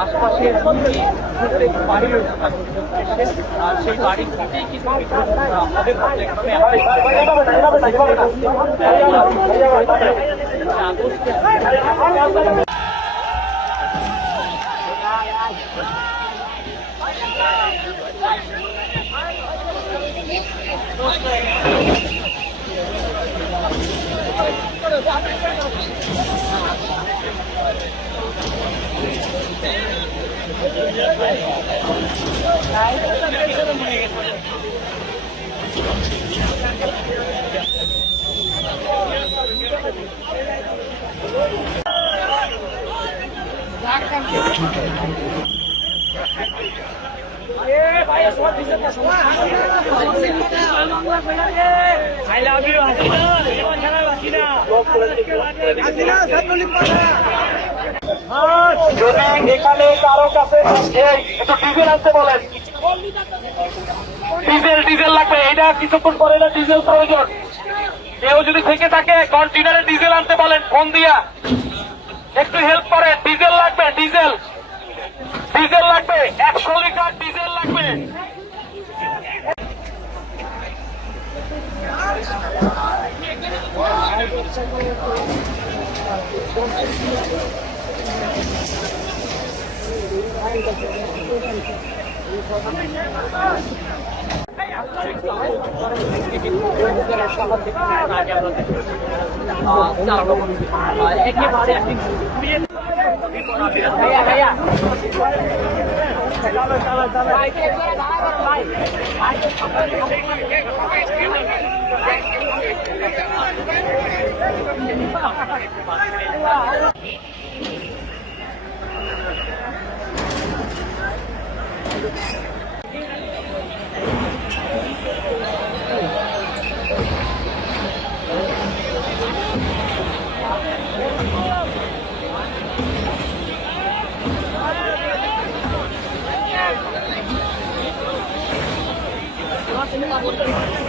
আশপাশের বাড়ি আর সেই বাড়ি থেকেই কিন্তু I love you, যদি এখানে কারো কাছে একটু ডিজেল আনতে বলেন, ডিজেল লাগবে, এটা কিছুক্ষণ পরে এটা ডিজেল প্রয়োজন। কেউ যদি থেকে থাকে কন্টেনারে ডিজেল আনতে বলেন ফোন দিয়া, একটু হেল্প করে। ডিজেল লাগবে, ডিজেল লাগবে, 100 লিটার ডিজেল লাগবে। Terima kasih.